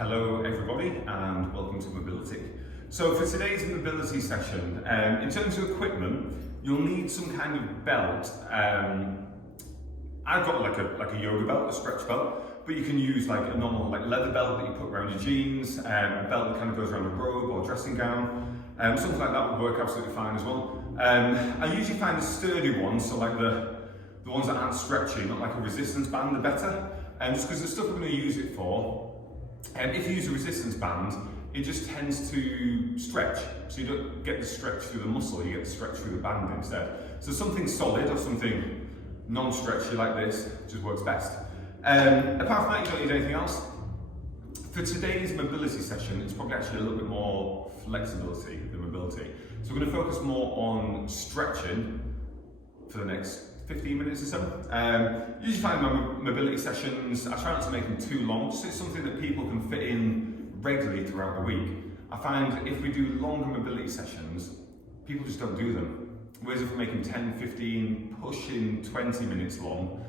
Hello everybody and welcome to Mobility. So for today's mobility session, in terms of equipment, you'll need some kind of belt. I've got like a yoga belt, a stretch belt, but you can use like a normal leather belt that you put around your jeans, a belt that kind of goes around a robe or dressing gown. Something like that would work absolutely fine as well. I usually find the sturdy ones, so like the ones that aren't stretchy, not like a resistance band, are better. Just because the stuff we're going to use it for, if you use a resistance band, it just tends to stretch. So you don't get the stretch through the muscle, you get the stretch through the band instead. So something solid or something non-stretchy like this just works best. Apart from that, you don't need anything else. For today's mobility session, it's probably actually a little bit more flexibility than mobility. So we're going to focus more on stretching for the next 15 minutes or so. Usually find my mobility sessions, I try not to make them too long, just it's something that people can fit in regularly throughout the week. I find if we do longer mobility sessions, people just don't do them. Whereas if we make them 10, 15, pushing 20 minutes long,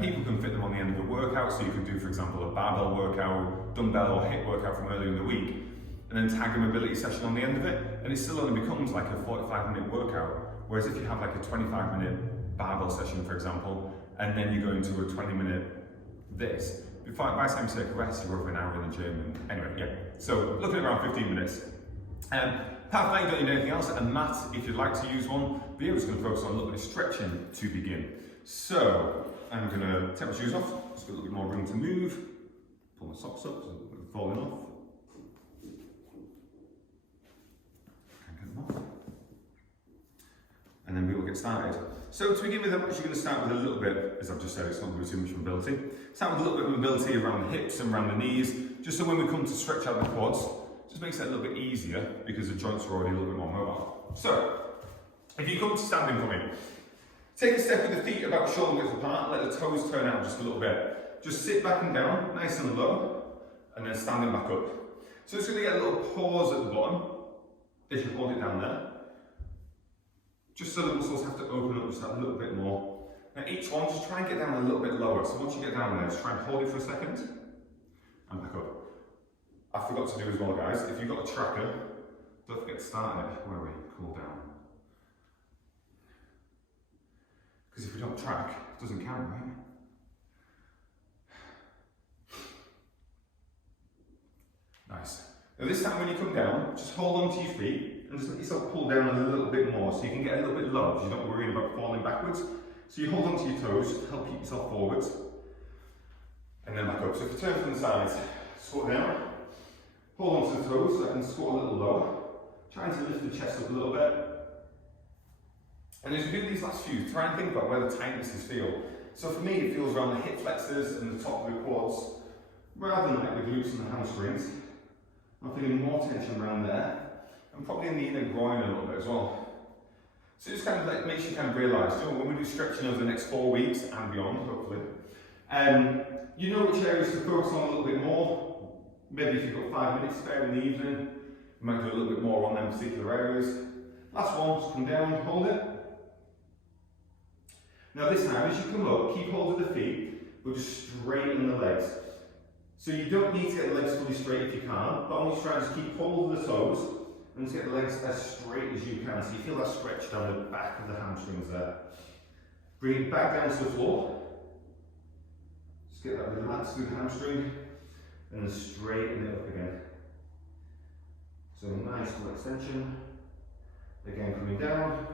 people can fit them on the end of a workout, so you could do, for example, a barbell workout, dumbbell or hip workout from earlier in the week, and then tag a mobility session on the end of it, and it still only becomes like a 45-minute workout. Whereas if you have like a 25-minute barbell session, for example, and then you go into a 20-minute this, by the time you take a rest, you're over an hour in the gym. And anyway, yeah. So looking at around 15 minutes. Apart from that, you don't need anything else. A mat, if you'd like to use one. But yeah, we're just going to focus on a little bit of stretching to begin. So I'm going to take my shoes off. Just got a little bit more room to move. Pull my socks up so they're falling off. Can't get them off. And then we will get started. So to begin with, I'm actually going to start with a little bit, as I've just said, it's not going to be too much mobility. Start with a little bit of mobility around the hips and around the knees, just so when we come to stretch out the quads, it just makes it a little bit easier because the joints are already a little bit more mobile. So, if you come to standing for me, take a step with the feet about shoulder width apart, let the toes turn out just a little bit. Just sit back and down, nice and low, and then standing back up. So it's going to get a little pause at the bottom, as you hold it down there. Just so the muscles have to open up just that little bit more. Now each one, just try and get down a little bit lower. So once you get down there, just try and hold it for a second, and back up. I forgot to do as well, guys, if you've got a tracker, don't forget to start it where we cool down. Because if we don't track, it doesn't count, right? Nice. Now this time when you come down, just hold on to your feet and just let yourself pull down a little bit more so you can get a little bit low because you're not worrying about falling backwards. So you hold on to your toes to help keep yourself forwards and then back up. So if you turn from the sides, squat down, hold on to the toes and squat a little lower, trying to lift the chest up a little bit. And as we do these last few, try and think about where the tightnesses feel. So for me, it feels around the hip flexors and the top of the quads rather than like the glutes and the hamstrings. I'm feeling more tension around there, and probably in the inner groin a little bit as well. So it just kind of like makes you kind of realise, you know, when we do stretching over the next 4 weeks and beyond, hopefully, you know which areas to focus on a little bit more. Maybe if you've got 5 minutes spare in the evening, you might do a little bit more on them particular areas. Last one, just come down, hold it. Now this time, as you come up, keep hold of the feet, but just straighten the legs. So you don't need to get the legs fully straight if you can't, but I want you to try and just keep hold of the toes and just get the legs as straight as you can. So you feel that stretch down the back of the hamstrings there. Bring it back down to the floor. Just get that relaxed through the hamstring and then straighten it up again. So nice full extension. Again coming down,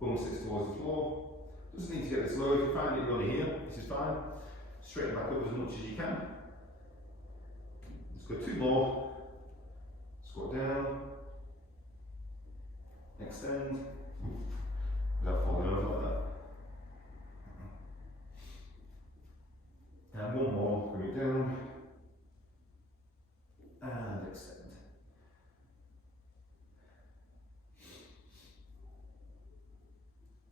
bum sits towards the floor. Doesn't need to get this low. If you find it really here, this is fine. Straighten back up as much as you can. Let's go 2 more. Squat down. Extend. Without falling over like that. And 1 more. Bring it down. And extend.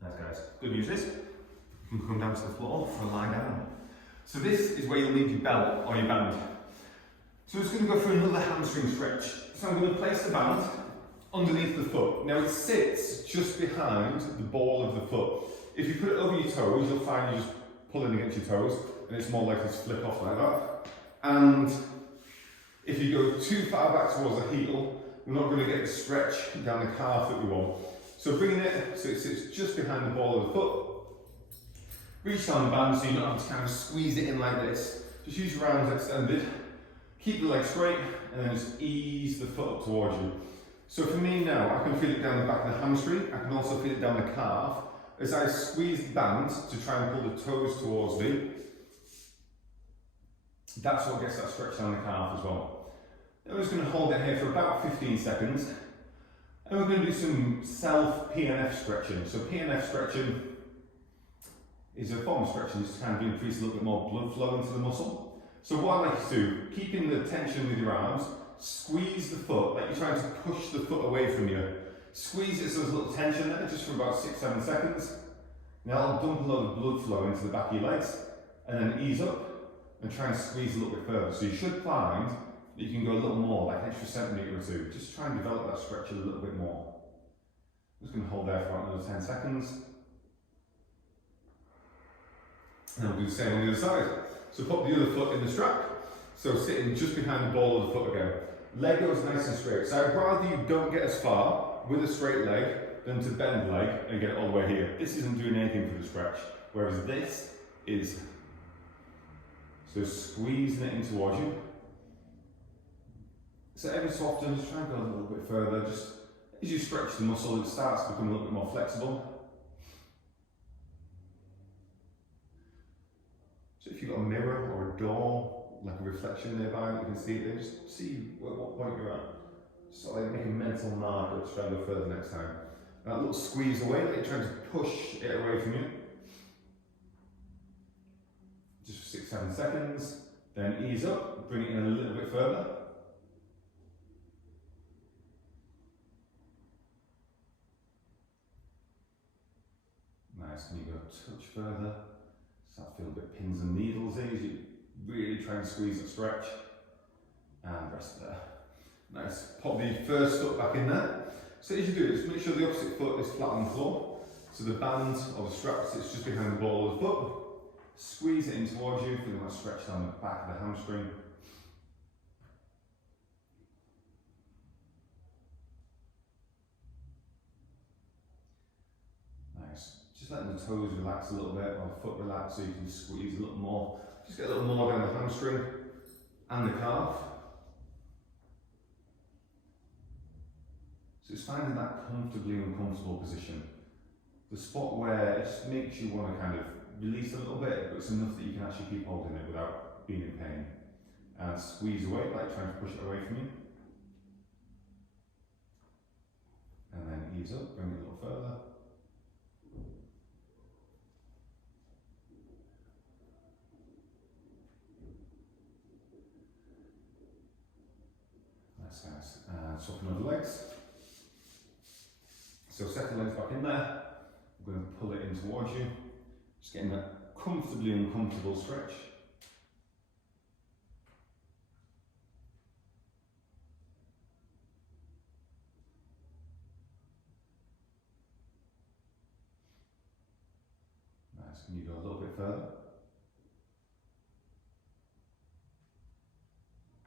Nice, guys. Good news is, you can come down to the floor for a lie down. So this is where you'll need your belt or your band. So we're just going to go for another hamstring stretch. So I'm going to place the band underneath the foot. Now it sits just behind the ball of the foot. If you put it over your toes, you'll find you're just pulling against your toes, and it's more likely to flip off like that. And If you go too far back towards the heel, we're not going to get the stretch down the calf that we want. So bringing it so it sits just behind the ball of the foot. Reach down the band so you're not having to kind of squeeze it in like this. Just use your arms extended. Keep the leg straight and then just ease the foot up towards you. So for me now, I can feel it down the back of the hamstring. I can also feel it down the calf. As I squeeze the band to try and pull the toes towards me, that's what gets that stretch down the calf as well. Then we're just going to hold it here for about 15 seconds. And we're going to do some self PNF stretching. So PNF stretching is a form of stretching just to kind of increase a little bit more blood flow into the muscle. So what I like to do, keeping the tension with your arms, squeeze the foot, like you're trying to push the foot away from you. Squeeze it so there's a little tension there, just for about 6-7 seconds. Now I'll dump a lot of blood flow into the back of your legs, and then ease up and try and squeeze a little bit further. So you should find that you can go a little more, like an extra centimetre or two. Just try and develop that stretch a little bit more. I'm just going to hold there for about another 10 seconds. And we'll do the same on the other side. So put the other foot in the strap. So sitting just behind the ball of the foot again. Leg goes nice and straight. So I'd rather you don't get as far with a straight leg than to bend the leg and get it all the way here. This isn't doing anything for the stretch. Whereas this is. So squeezing it in towards you. So every so often, just try and go a little bit further. Just as you stretch the muscle, it starts to become a little bit more flexible. So if you've got a mirror or a door, like a reflection nearby that you can see it there, just see at what point you're at. Just like make a mental marker to try and go further next time. And that little squeeze away, like you're trying to push it away from you. Just for 6-7 seconds. Then ease up, bring it in a little bit further. Nice, and you go a touch further. Start feeling a bit pins and needles here as you really try and squeeze and stretch. And rest there. Nice. Pop the first foot back in there. So as you do this, make sure the opposite foot is flat on the floor. So the band or the strap sits just behind the ball of the foot. Squeeze it in towards you, feeling that stretch down the back of the hamstring. Nice. Just letting the toes relax a little bit, or the foot relax so you can squeeze a little more. Just get a little more down the hamstring and the calf. So it's finding that comfortably uncomfortable position. The spot where it just makes you want to kind of release a little bit, but it's enough that you can actually keep holding it without being in pain. And squeeze away, like trying to push it away from you. And then ease up, bring it a little further. Nice, nice. And soften over the legs. So set the legs back in there. I'm going to pull it in towards you. Just getting that comfortably uncomfortable stretch. Nice. Can you go a little bit further?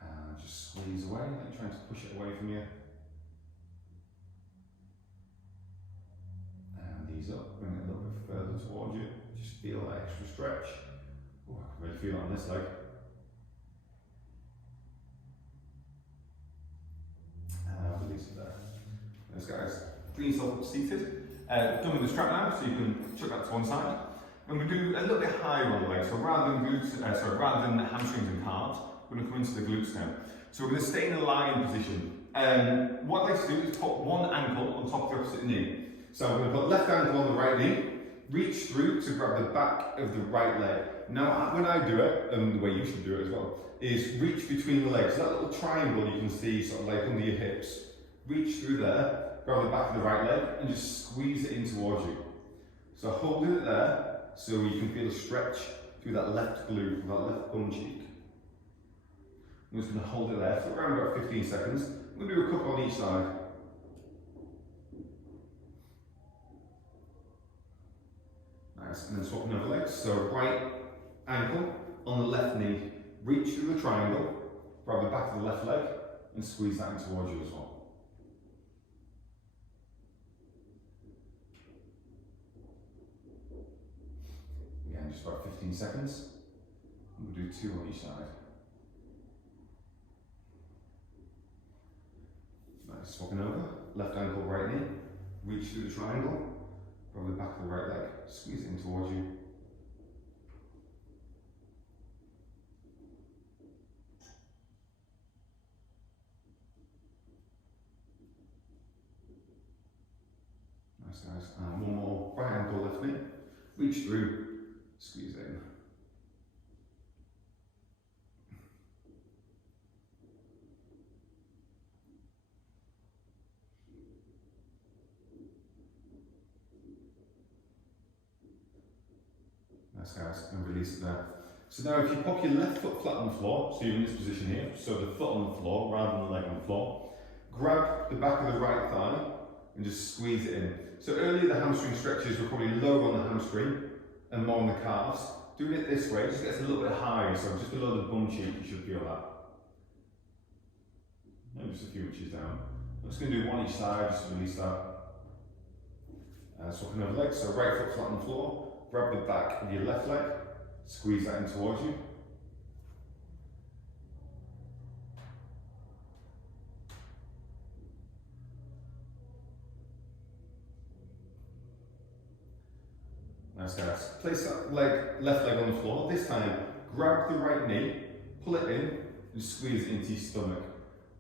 And just squeeze away, like trying to push it away from you. Ease up, bring it a little bit further towards you. Just feel that extra stretch. Oh, I can really feel it on this leg. And release it there. Nice guys. Bring yourself up seated. Done with the strap now, so you can chuck that to one side. And we do a little bit higher on the legs. So rather than rather than hamstrings and calves, we're going to come into the glutes now. So we're going to stay in a lying position. What I like to do is put one ankle on top of the opposite knee. So I'm going to put left ankle on the right knee, reach through to grab the back of the right leg. Now, when I do it, and the way you should do it as well, is reach between the legs. So that little triangle you can see sort of like under your hips. Reach through there, grab the back of the right leg, and just squeeze it in towards you. So holding it there, so you can feel a stretch through that left glute, that left bum cheek. I'm just going to hold it there for around about 15 seconds. I'm going to do a couple on each side. Nice, and then swapping over legs. So right ankle on the left knee, reach through the triangle, grab the back of the left leg and squeeze that in towards you as well. Again, just about 15 seconds. We'll do 2 on each side. Nice, swapping over. Left ankle, right knee. Reach through the triangle. Grab the back of the right leg. Squeeze it in towards you. Nice, guys. And one more. Right ankle, left knee. Reach through. Squeeze it in. Nice, guys, and release it there. So now if you pop your left foot flat on the floor, so you're in this position here, so the foot on the floor rather than the leg on the floor, grab the back of the right thigh and just squeeze it in. So earlier the hamstring stretches were probably lower on the hamstring and more on the calves. Doing it this way just gets a little bit higher, so just below the bum cheek you should feel that. Maybe just a few inches down. I'm just going to do one each side, just to release that. And swapping over legs, so right foot flat on the floor. Grab the back of your left leg, squeeze that in towards you. Nice, guys. Place that left leg on the floor. This time, grab the right knee, pull it in, and squeeze it into your stomach.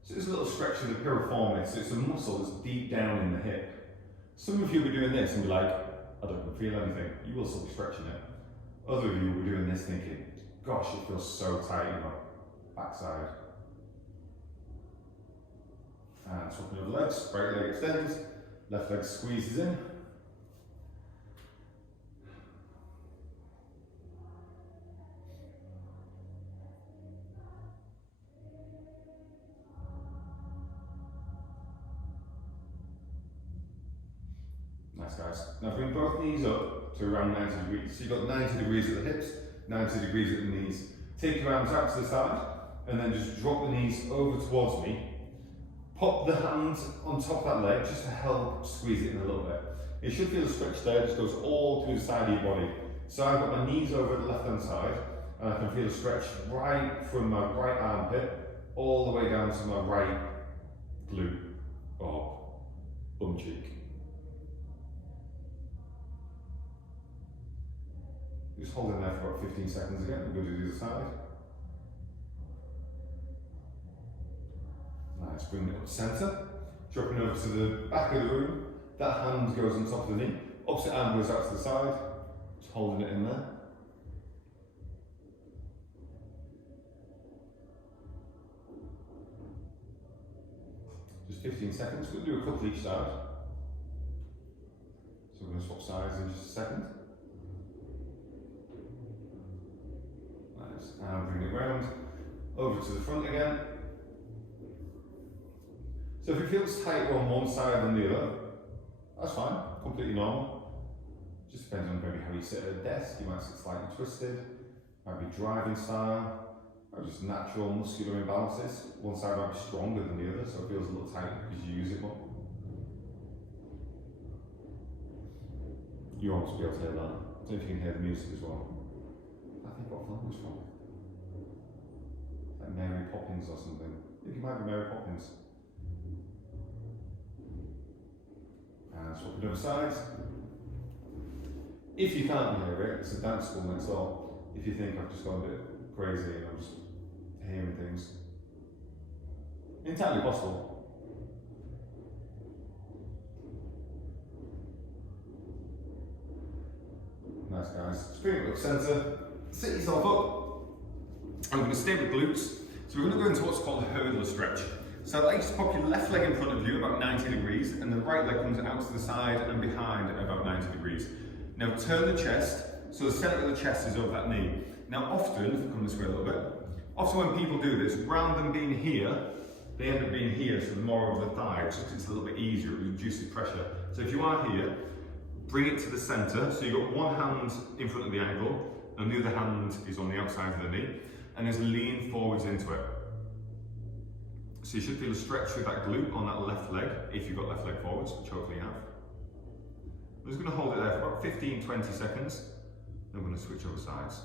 So it's a little stretch of the piriformis, so it's a muscle that's deep down in the hip. Some of you will be doing this and be like, I don't feel anything. You will still be stretching it. Other of you will be doing this thinking, gosh, it feels so tight in my backside. And swapping over legs, right leg extends, left leg squeezes in. Nice, guys. Now bring both knees up to around 90 degrees. So you've got 90 degrees at the hips, 90 degrees at the knees. Take your arms out to the side and then just drop the knees over towards me. Pop the hands on top of that leg just to help squeeze it in a little bit. You should feel a stretch there, it just goes all through the side of your body. So I've got my knees over the left hand side and I can feel a stretch right from my right armpit all the way down to my right glute or bum cheek. Just hold in there for about 15 seconds again. We'll go to the other side. Nice, bring it up to centre. Dropping over to the back of the room. That hand goes on top of the knee. Opposite arm goes out to the side. Just holding it in there. Just 15 seconds. We'll do a couple each side. So we're going to swap sides in just a second. And bring it round, over to the front again. So if it feels tighter on one side than the other, that's fine, completely normal. Just depends on maybe how you sit at a desk. You might sit slightly twisted, might be driving style, or just natural muscular imbalances. One side might be stronger than the other, so it feels a little tighter because you use it more. You almost be able to hear that. I don't know if you can hear the music as well. I think what film was from. Like Mary Poppins or something. I think it might be Mary Poppins. And swap it over sides. If you can't hear it, it's a dance school next door. If you think I've just gone a bit crazy and I'm just hearing things. Entirely possible. Nice, guys. Just bring it up centre. Sit yourself up. I'm going to stay with glutes. So we're going to go into what's called a hurdler stretch. So I'd like you to pop your left leg in front of you about 90 degrees and the right leg comes out to the side and behind at about 90 degrees. Now turn the chest, so the centre of the chest is over that knee. Now often, if we come this way a little bit, often when people do this, rather than being here, they end up being here, so the more over the thigh, it's a little bit easier, it reduces pressure. So if you are here, bring it to the centre, so you've got one hand in front of the ankle, and the other hand is on the outside of the knee, and just lean forwards into it. So you should feel a stretch through that glute on that left leg, if you've got left leg forwards, which hopefully you have. I'm just going to hold it there for about 15-20 seconds, then we're going to switch over sides.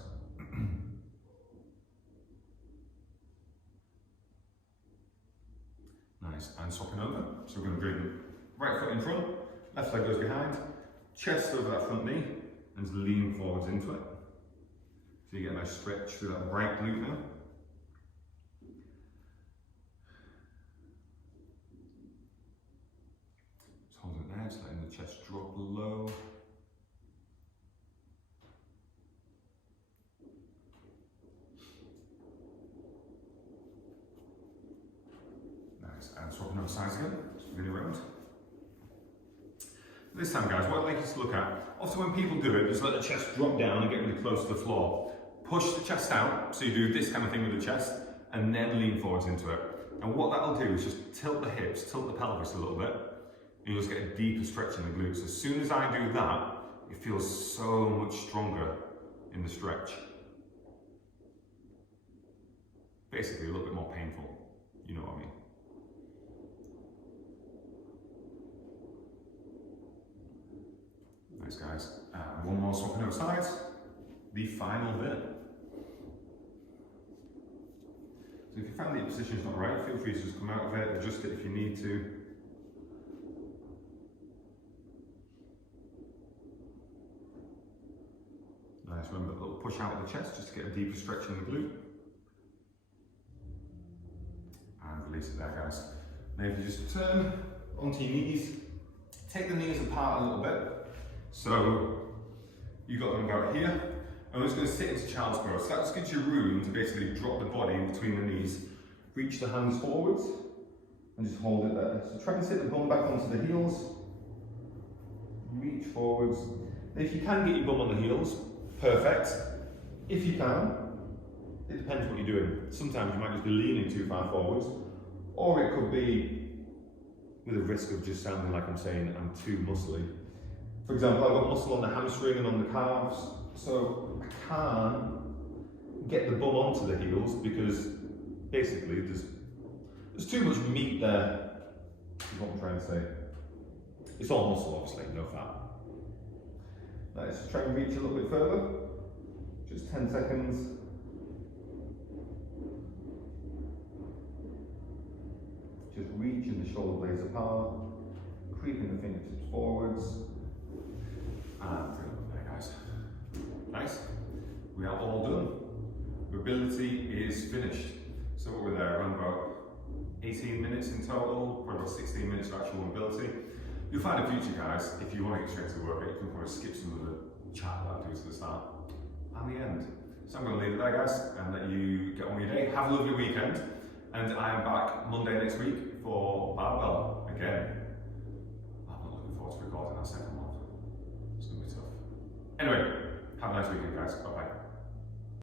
Nice, and swapping over. So we're going to bring right foot in front, left leg goes behind, chest over that front knee, and just lean forwards into it. So you get a nice stretch through that right glute now. Just holding it there, just letting the chest drop low. Nice, and swapping over sides again, spinning around. This time, guys, what I'd like you to look at, also when people do it, just let the chest drop down and get really close to the floor. Push the chest out, so you do this kind of thing with the chest, and then lean forwards into it. And what that'll do is just tilt the hips, tilt the pelvis a little bit, and you'll just get a deeper stretch in the glutes. As soon as I do that, it feels so much stronger in the stretch. Basically, a little bit more painful, you know what I mean. Nice, guys. One more swapping over sides. The final bit. So if you find that your position's not right, feel free to just come out of it, adjust it if you need to. Nice, remember a little push out of the chest just to get a deeper stretch in the glute. And release it there, guys. Now if you just turn onto your knees, take the knees apart a little bit. So you've got them about here, and we're just going to sit into child's pose. So that just gives you room to basically drop the body in between the knees, reach the hands forwards, and just hold it there. So try and sit the bum back onto the heels, reach forwards. And if you can get your bum on the heels, perfect. If you can, it depends what you're doing. Sometimes you might just be leaning too far forwards, or it could be with a risk of just sounding like I'm saying I'm too muscly. For example, I've got muscle on the hamstring and on the calves, so I can't get the bum onto the heels because basically there's too much meat there, is what I'm trying to say. It's all muscle, obviously, no fat. Let's try and reach a little bit further, just 10 seconds. Just reaching the shoulder blades apart, creeping the fingertips forwards. And bring it up there, guys. Nice. We are all done. Mobility is finished. So we're there around about 18 minutes in total, probably about 16 minutes of actual mobility. You'll find in future, guys, if you want to get straight to the workout, you can probably skip some of the chat that I do to the start and the end. So I'm going to leave it there, guys, and let you get on with your day. Have a lovely weekend, and I am back Monday next week for barbell again. I'm not looking forward to recording that second one. It's going to be tough. Anyway, have a nice weekend, guys. Bye-bye.